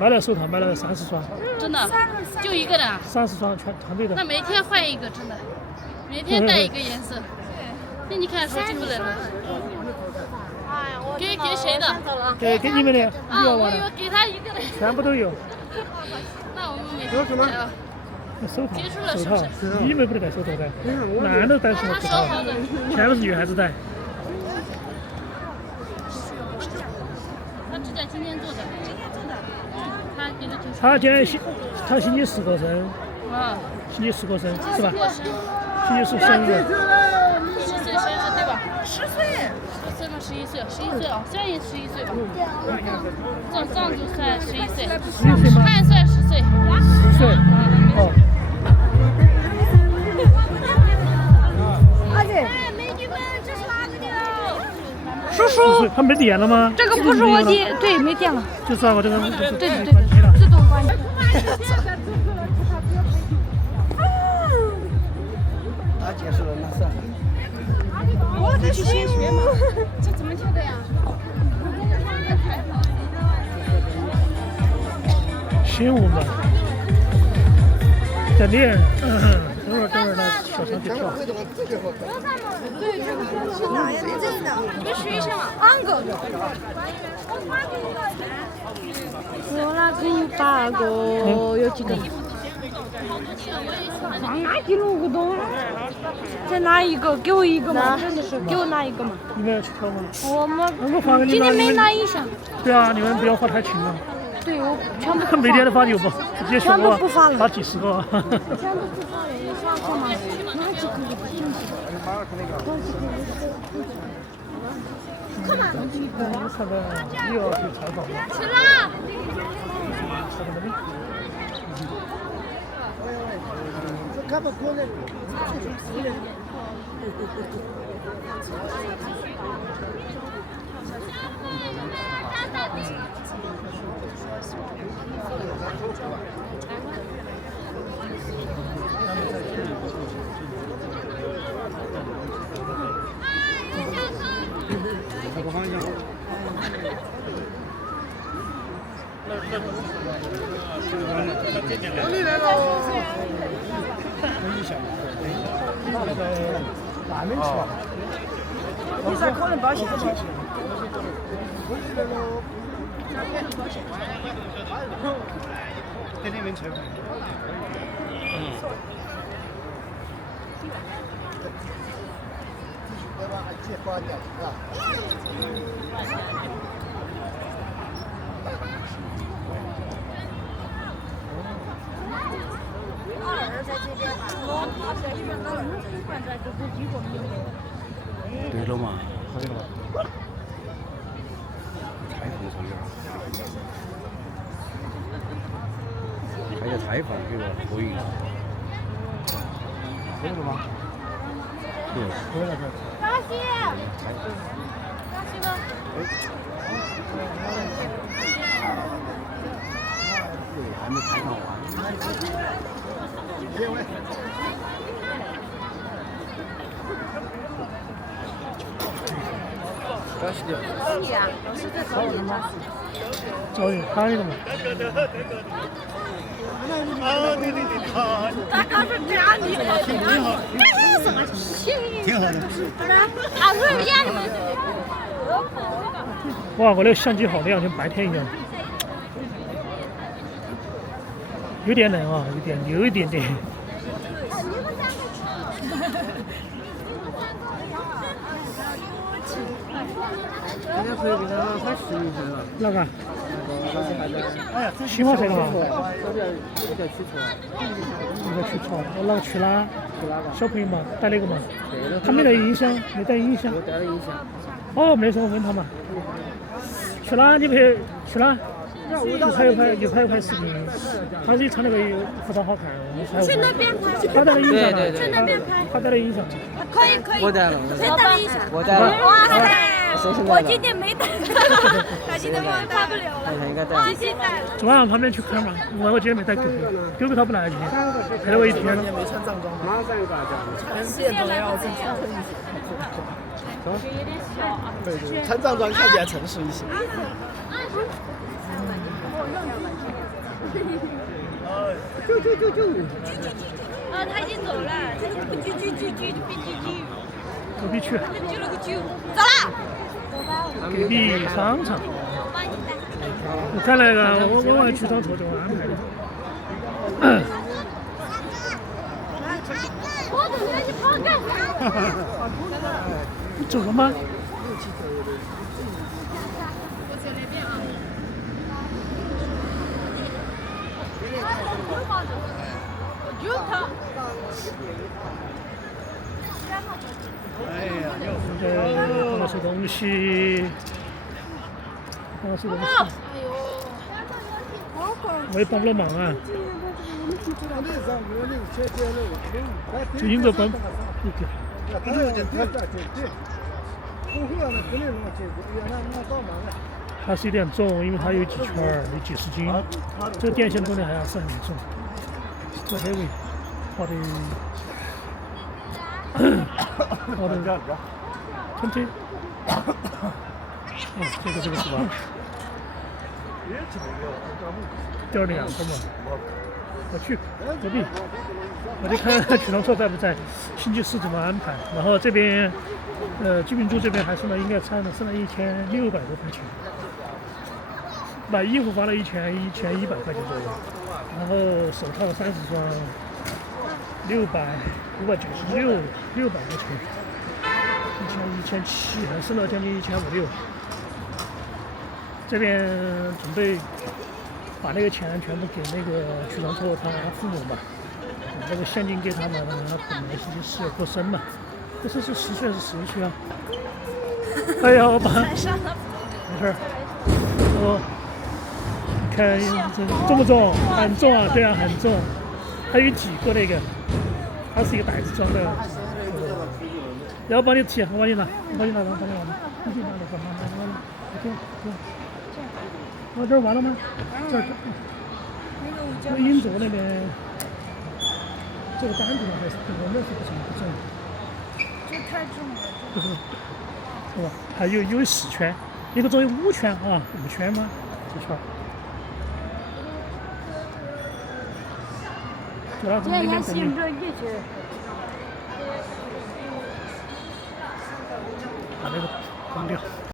买了手套，买了30双。真的？就一个的？30双全对的。那每天换一个，真的，每天带一个颜色。那你看说进不来了。给谁的？给你们的。啊，我以为给他一个的。全部都有。那我们每天戴啊。手套，你们不得戴手套的，男的戴什么手套？全部是女孩子戴。他指甲今天做的。他给的挺。他星期4过生。啊。星期4过生是吧？星期4生日。10岁生日对吧？10岁。10岁吗？11岁，11岁哦，这样也11岁吧？藏族算11岁。11岁吗？汉算10岁。10岁。哦。美女们，这是哪个的？叔叔，他没电了吗？这个不是我的，对，没电了。就抓过这个，对，自动关机。他结束了，那算了。我的心，这怎么跳的呀？新舞嘛，在练，等会儿呢，小强去跳。对，这个是哪呀？这个呢？你学一下嘛。安个。我那可以8个，有几个？放哪去了？不懂。再拿一个，给我一个嘛！真的是，给我拿一个嘛！你们要去跳吗？我们今天没拿一箱。对啊，你们不要发太勤了。对，我全部每天都发有不？直接说全部不发了。发几十个。全部不发了，你发干嘛？拿几个？干嘛？你要去采访吗？去啦！看不过来。这个方向。哪里来了？哪边去了？你咋可能保险？在那边去。对了嘛，可以了。采访上面，还有采访给我合影。可以了吗？对，可以了，可以。高兴。高兴吗？还没采访完。你啊，老师在找你吗？找你看一个嘛。他刚才家里挺好，干什么？挺好的。啊，是演的吗？哇，我那个相机好亮，跟白天一样。有点冷啊，有一点点。今天可以给他换实名牌了。那个？哎呀，新华社的嘛。有点取错。那个取错，我那个去哪？小朋友嘛，带那个嘛。他没带音响，没带音响。没带音响。哦，没事，我问他嘛。去哪？你陪去哪？又拍视频，他是穿那个服装好看，去那边拍。他带了音响对。去那边拍。他带了音响。可以。我带了。谁带了音响？我带了。哇塞！我今天没带，他今天忘带不了了。应该带。今天带了。昨晚上他们去看嘛，我今天没带狗狗，狗他不来今天，陪了我一天了。没穿正装，马上有大家。10点钟要进去。对，穿正装看起来诚实一些。啊，他已经走了，他就不啾啾啾啾就别啾啾，隔壁去，他啾了个啾，走了。隔壁商场。我帮你带。我看那个，我往剧场头就安排的。我等着你跑干啥？你走了吗？就他。放了些东西，放了些东西。我也帮不了忙啊。就应着帮一个。还是有点重，因为它有几圈儿，有几十斤。这个电线重量还是很重。这还位，好的，好的，天天。这个是吧？2.2个嘛。我去隔壁，我就看曲廊车在不在，星期四怎么安排。然后这边，居民处这边还剩了，应该剩了1600多块钱。买衣服花了1100块钱左右，然后手套30双，596，600块钱，1700，还剩了将近1500。这边准备把那个钱全部给那个曲长车他父母嘛，把这个现金给他们，然后本来星期四要过生嘛，这是10岁还是11岁啊？哎呀，我把没事儿，看重不重？很重啊，对啊，很重。还有几个那个，它是一个袋子装的。然后帮你提，我帮你拿，你帮你拿，你去拿了，OK，我这儿完了吗？这儿，那英卓那边，这个单子呢还是我那是不重，这太重了。是吧？还有10圈，一个总有5圈啊，5圈吗？这圈。这也行着一去。把那个关掉。